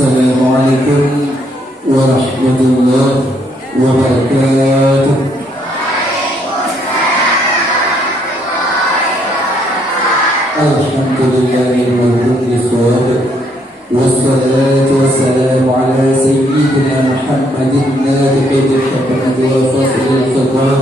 Assalamualaikum warahmatullahi wabarakatuh. Alhamdulillahirrahmanirrahim. Wassalatu wassalamu ala sayyidina Muhammadin nabiyyil hikmati wa faslil khitab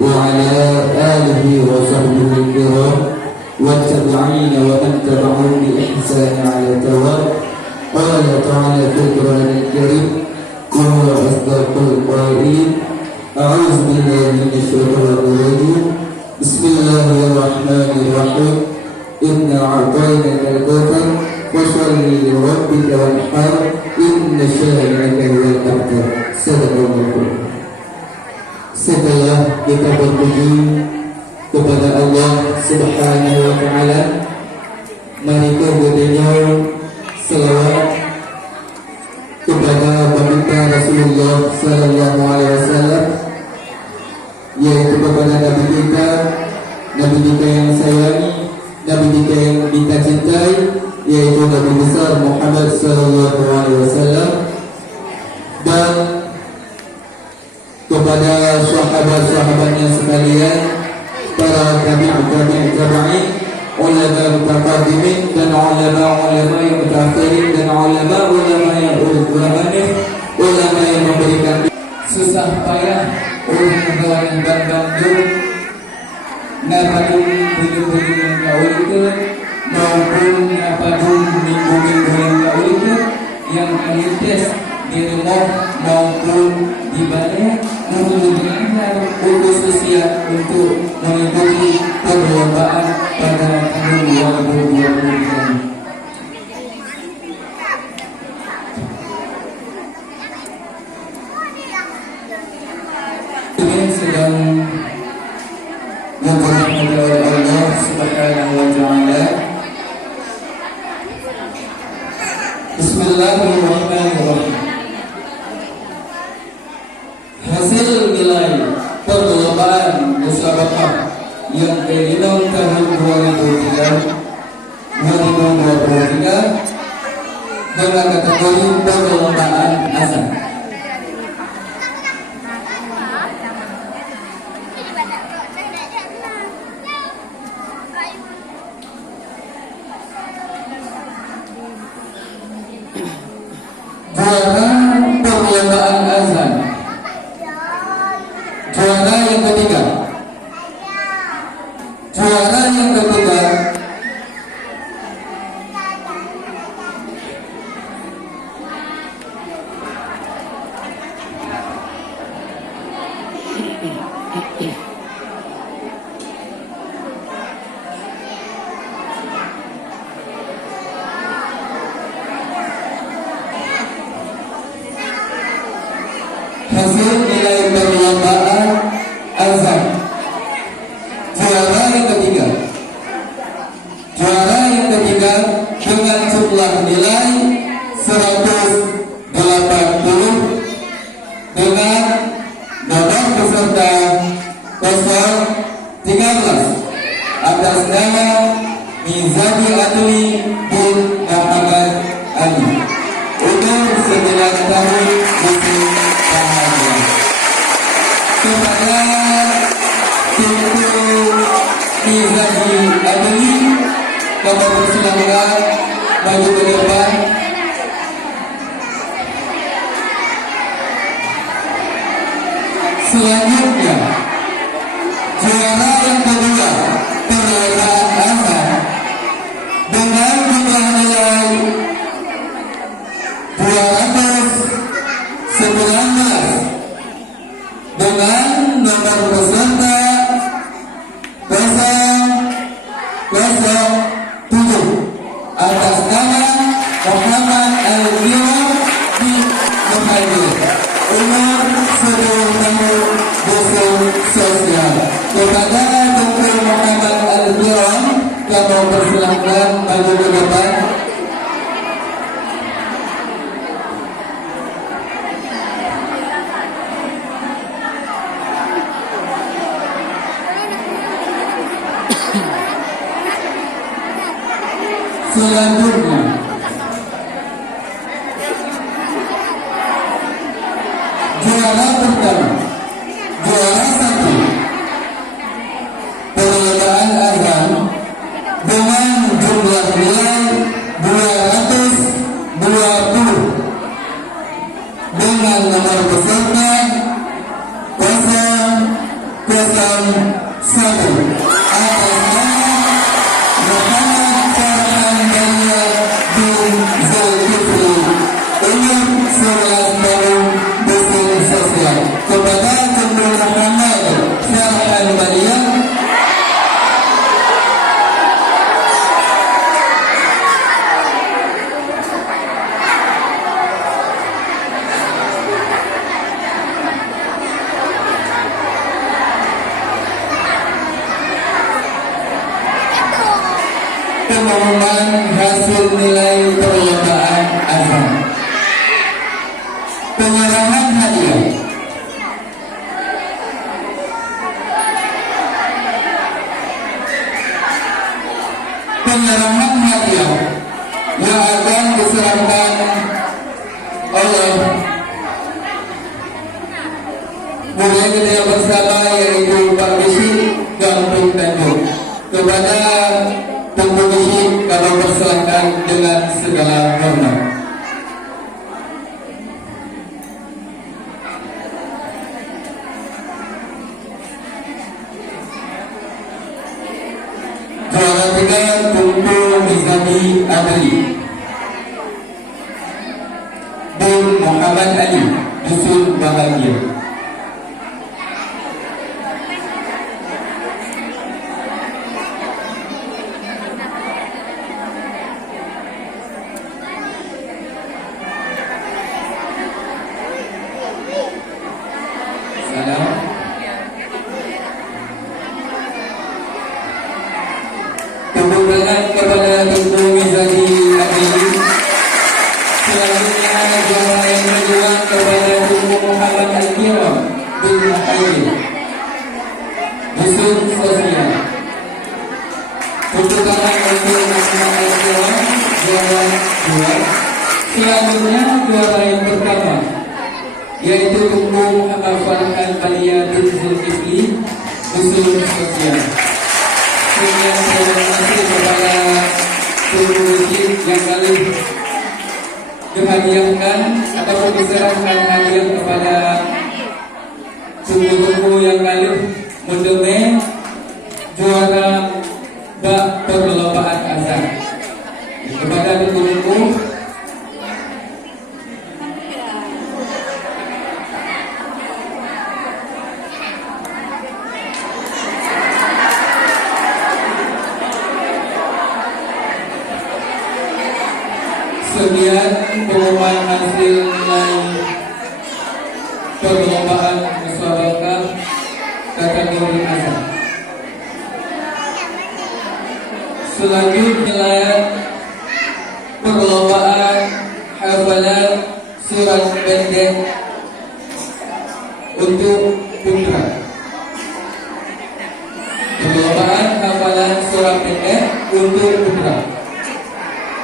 wa ala alihi wa sahbihi kiram wa tabi'ina wa man tabi'ahum bi ihsan ala tawab. Qala ta'ala fil Qur'anil Karim wa huwa asdaqul qa'ilin. A'udzu billahi minasy syaithanir rajim. Bismillahirrahmanirrahim. Inna a'tainaka al-kautsar fasholli li rabbika wanhar inna syani'aka huwal abtar. Sadaqallahu. Setelah kita berpuji kepada Allah Subhanahu wa taala, mari kita selawat kepada baginda Rasulullah sallallahu alaihi wasallam, yaitu kepada Nabi kita yang sayangi, Nabi kita yang kita cintai, yaitu Nabi besar Muhammad sallallahu alaihi wasallam, dan kepada sahabat-sahabatnya sekalian, para tabi'in, ulama mutaqaddimin dan ulama yang mutaakhirin dan ulama yang ulama yang memberikan susah payah oleh negara dan bandung napadun bulan kaulikeun maupun napadun minggu-minggu yang kaulikeun yang alintes di rumah maupun di balai menunjukkan khususnya untuk mengikuti perlombaan pada tahun 2020. Ini sedang memperhatikan Allah Subhanahu wa taala. Bismillahirrahmanirrahim. Hasil nilai perlombaan musabaqah yang ke-6 tahun 2023 dengan kategori perlombaan azan. Juara perlombaan azan, juara yang ketiga, hasil nilai perlombaan azan, juara yang ketiga dengan jumlah nilai 180 dengan nomor peserta 013 atas nama Mizani Adli bin Muhammad Ali, umur 9 tahun, muslim bahagia. Kepada Tuntu Mizani Adli, kami persilakan maju ke depan. Selanjutnya, juara yang kedua perlombaan azan dengan jumlah nilai 219 dengan nomor peserta 007 atas nama Muhammad Al-Qiram bin Muhammad, umur 10 tahun, musuh sosial. Kepada Dr. Muhammad Al-Qiram, kami persilakan maju ke depan. Selanjutnya, 1 atas nama Muhammad Farhan Daya bin Zulkifli, umur 11 tahun, dosen sosial, kepada Jumhur Muhammad Farhan Daya pengumuman hasil nilai perlombaan azam, penyerahan hadiah. Penyerahan hadiah yang akan diserahkan oleh murid kita bersama, yaitu Pak Bisi Gampung Tanjung, kepada pengkomisi kami persilahkan dengan segala hormat. Juara 3 Tunku Nizami Adli bin Muhammad Ali, Dusun Bahagia. Kemudian kepada Tunku Nizami Adli. Selanjutnya juara yang kedua kepada Tunku Muhammad Al-Kiram bin Muhammad, Dusun Sosial. Tepuk tangan untuk Muhammad Al-Kiram, juara 2. Selanjutnya juara yang pertama, yaitu Tunku Muhammad Farhan Daya bin Zulkifli, Dusun Sosial. Sekian, terima kasih kepada seluruh yang kali dihadiahkan ataupun diserahkan hadiah kepada tunggu-tunggu yang kali mendomen juara bak perlombaan azam. Kepada tunggu-tunggu sekian pengumuman hasil nilai perlombaan musyawarah kategori azam. Selanjutnya perlombaan hafalan surat pendek untuk putra. Perlombaan hafalan surat pendek untuk putra.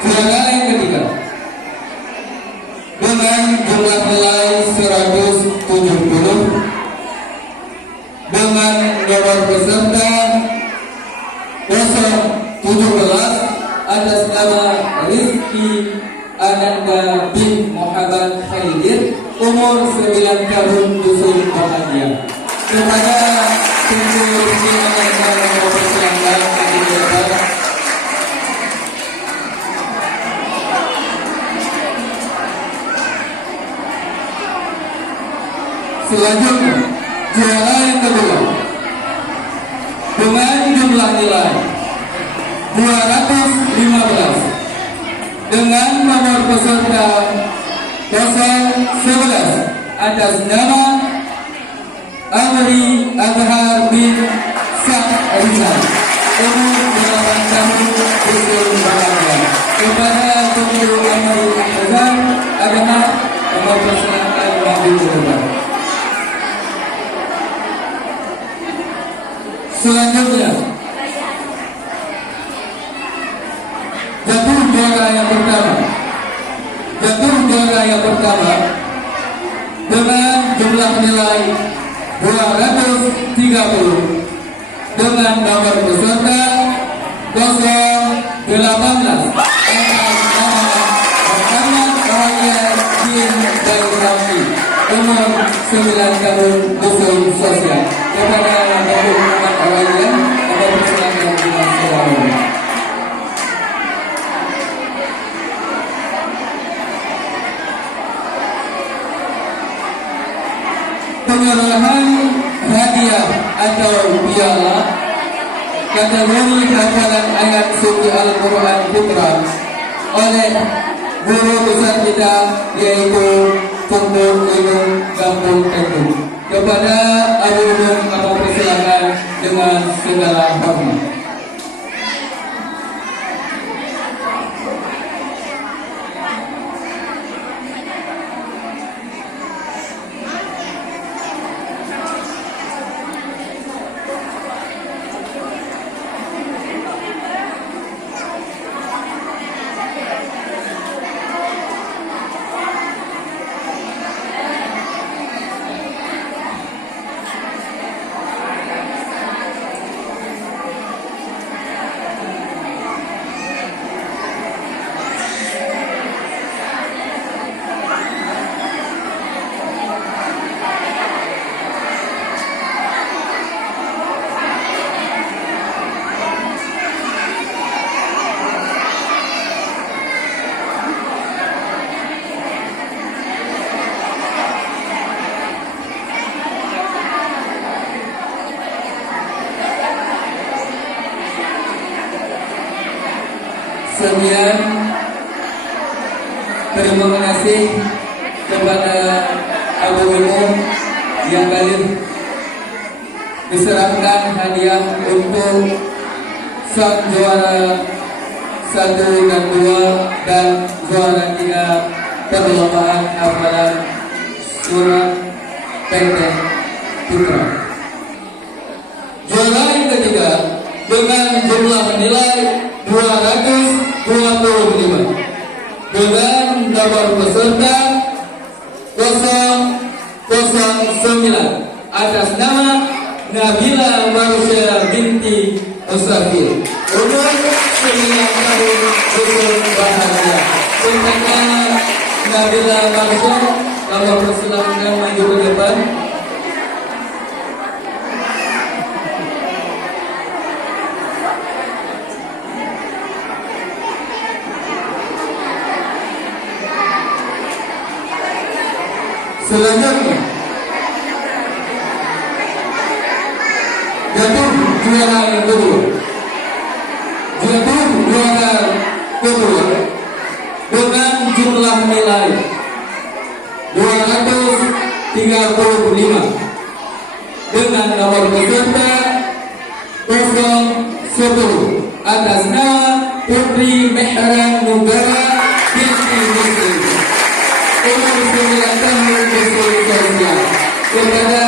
Juara yang ketiga dengan jumlah nilai 170 dengan nomor peserta 017 atas nama Rizky Ananda bin Muhammad Khaidir, umur 9 tahun, Dusun Bahagia. Kepada Tunku Rizky Ananda nomor persilahkan selanjutnya juara yang kedua dengan jumlah nilai 215 dengan nomor peserta 011 atas nama Amri Azhar bin Sa'rizal, umur 8 tahun, Dusun Bahagia. Kepada Tunku Amri Azhar adalah nomor persilahkan maju ke depan. Selanjutnya jatuh juara yang pertama dengan jumlah nilai 230 dengan nomor peserta 018 Muhammad Bahagia bin Bayrami, umur 9 tahun, Dusun Sosial. Kepada Bapak piala kategori hafalan ayat suci Al-Quran Fitrah oleh guru besar kita yaitu Tumpul Ilmu Gampung Teguh. Kepada Abu Umum kami persilakan dengan segala hormat. Sekian, terima kasih kepada Abu Umum yang kali diserahkan hadiah untuk sang juara 1 dan 2 dan juara 3 perlombaan hafalan surat pendek Putra. Juara yang ketiga dengan jumlah nilai 225 dengan nomor peserta 009 atas nama Nabila Marsha binti Musafir, umur 9 tahun, usul bahagia. Untuk Nabila Marsha, kalau persilakan maju ke depan. Selanjutnya jatuh juara yang kedua. Jatuh juara kedua dengan jumlah nilai 235 dengan nomor peserta 010 atas nama Putri Mehran Nugara binti Muslim, umur 9 tahun, usul sosial. Kepada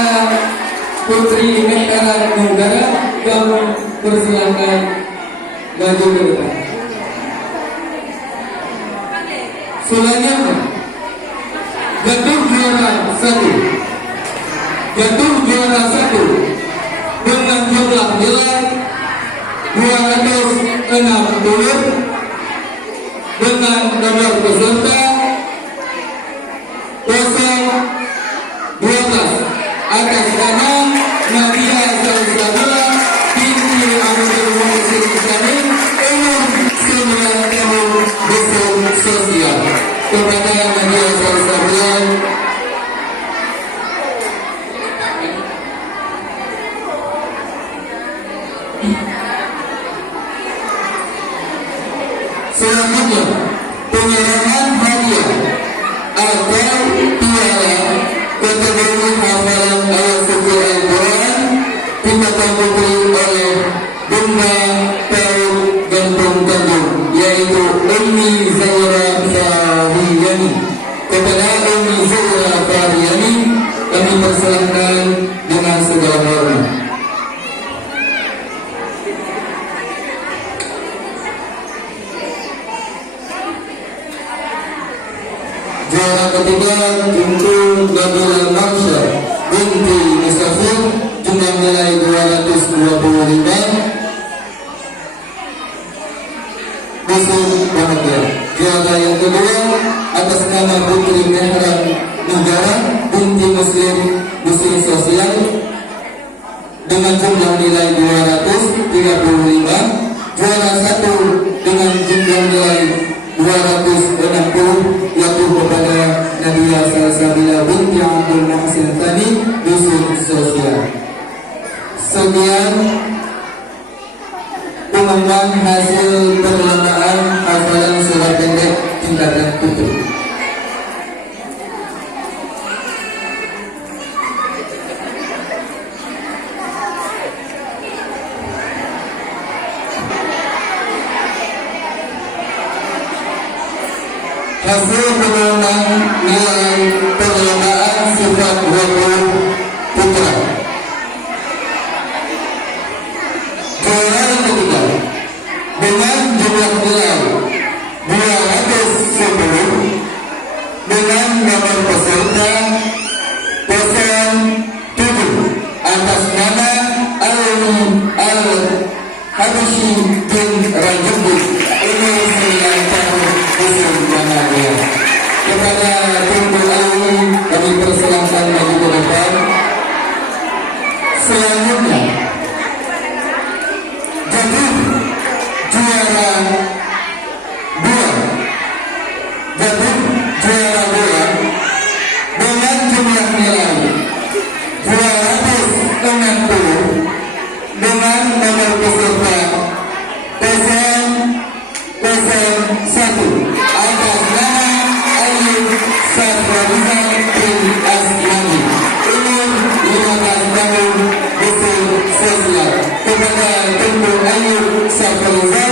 Putri Mehran Nugara, kamu persilakan maju ke depan. Selanjutnya jatuh juara 1 dengan jumlah nilai 260 dengan nomor peserta 012 atas nama Nadia Salsabila binti Abdul Muhsin Samin, umur 9 tahun, usul sosial. Kepada Nadia Salsabila, selanjutnya penyerahan hadiah atau piala kategori hafalan ayat suci Al-Quran dimakan putri oleh Bunda Paul Gampung Teguh, yaitu Ummi Zahra Fahriyani. Kepada Ummi Zahra Fahriyani kami persilahkan dengan segala hormat. Juara ketiga untuk Nabila Marsha binti Musafir, jumlah nilai 225, usul bahagia. Juara yang kedua atas nama Putri Mehran Nugara binti Muslim, usul sosial, dengan jumlah nilai 235. Juara 1 dengan jumlah nilai 260 yaitu kepada Nadia Salsabila binti Abdul Muhsin Tani, usul sosial. Sekian pengumuman hasil perlombaan hafalan surat pendek tingkatan putri. Hasil pengumuman nilai perlombaan sifat 20 putra. Juara ketiga dengan jumlah nilai 210 dengan nomor peserta 07 atas nama Al-Habishi bin Rajubu umur 9 tahun usia Muhammadiyah. Kepada Tunku Ali kami persilahkan maju ke depan. Selanjutnya jatuh juara 2 dengan jumlah nilai 260 dengan nomor peserta 001 atas nama Ayu Safranisa bin Asmani umur 15 tahun usul sosial. Kepada Tunku Ayu Safranisa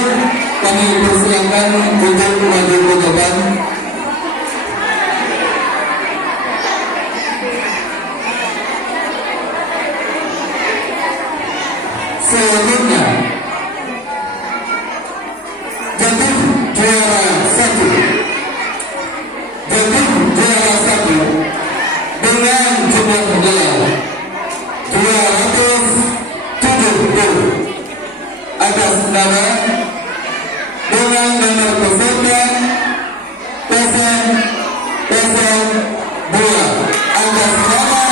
kami persilahkan untuk maju ke depan. Selanjutnya jatuh juara 1 dengan jumlah nilai 270 atas nama dengan nomor peserta 002 atas nama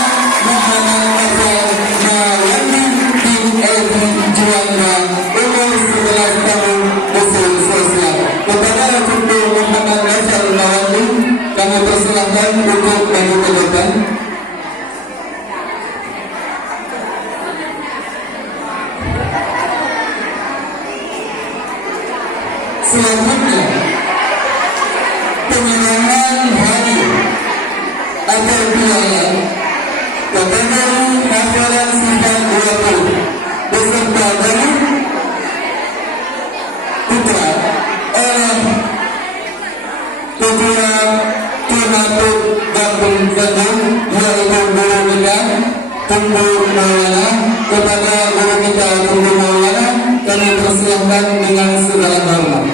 Muhammad Nasir Mawandi bin Edi Juanda umur 11 tahun usul sosial. Kepada Tunku Muhammad Nasir Mawandi kami persilahkan untuk maju ke depan. Selanjutnya penyerahan hadiah atau piala kategori hafalan sifat 20 beserta dari putra oleh Ketua Tunatut Gabung Bandung yaitu Guru kita Tunku Maulana. Kepada Guru kita Tunku Maulana kami persilahkan dengan segala hormat.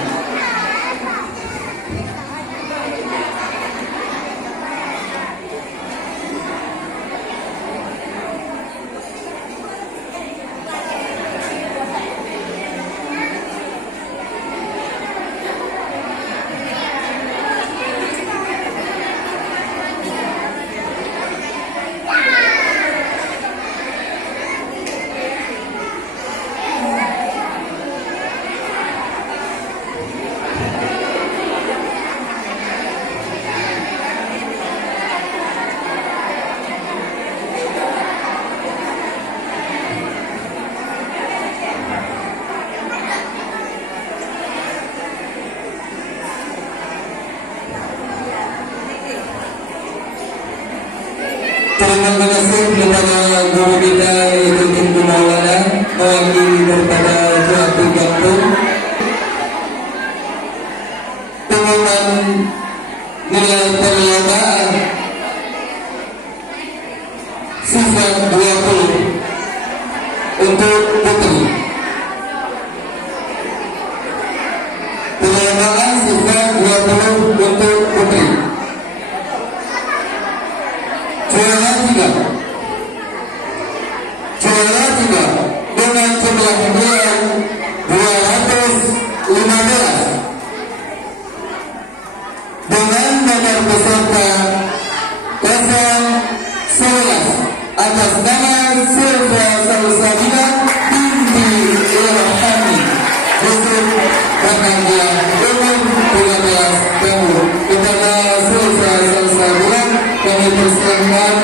Terima kasih kepada guru kita yaitu Tunku Maulana mewakili daripada Jatuh Gabung. Pengumuman nilai perlombaan sifat 20 untuk putri. Perlombaan sifat 20 untuk putri. Juara 3 dengan jumlah nilai 215 dengan nomor peserta 011 atas nama Silva Salsabila binti Ilhami Yusuf Batangga umur 13 tahun. Kepada Silva Salsabila kami persilahkan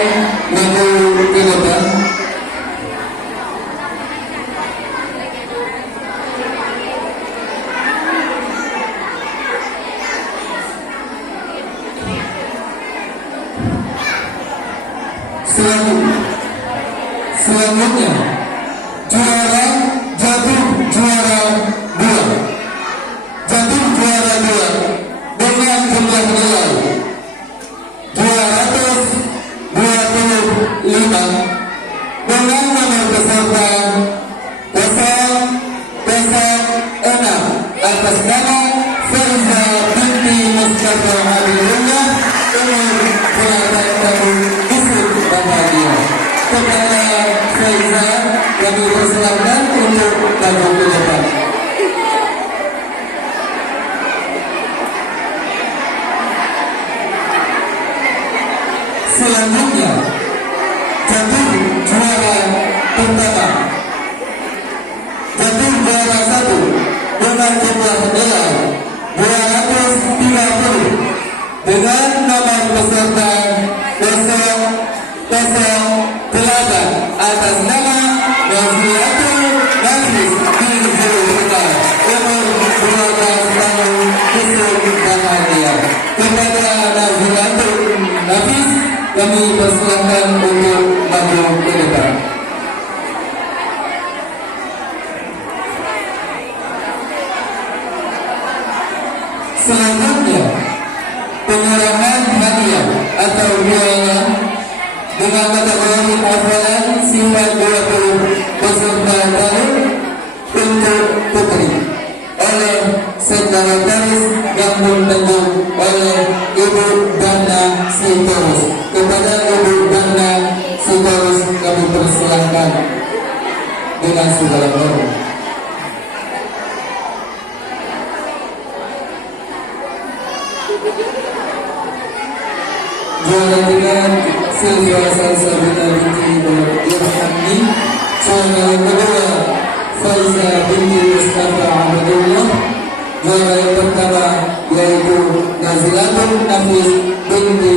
dengan jumlah nilai 230 dengan nomor peserta 008 atas nama Nazilatul Nafis binti Umar umur 12 tahun Kusum Bahagia. Kepada Nazilatul Nafis kami persilahkan untuk maju ke depan. Selanjutnya, penyerahan hadiah atau piala dengan kategori hafalan sifat 20 peserta tahun untuk putri oleh Sekretaris Gambung Tanjung oleh Ibu Dana Sitorus. Kepada Ibu Dana Sitorus kami persilahkan dengan segala hormat. Juara dengan Silvia Salsabila binti Irhamni. Juara yang kedua Faiza binti Mustafa Abdullah. Juara yang pertama yaitu Nazilatul Nafis binti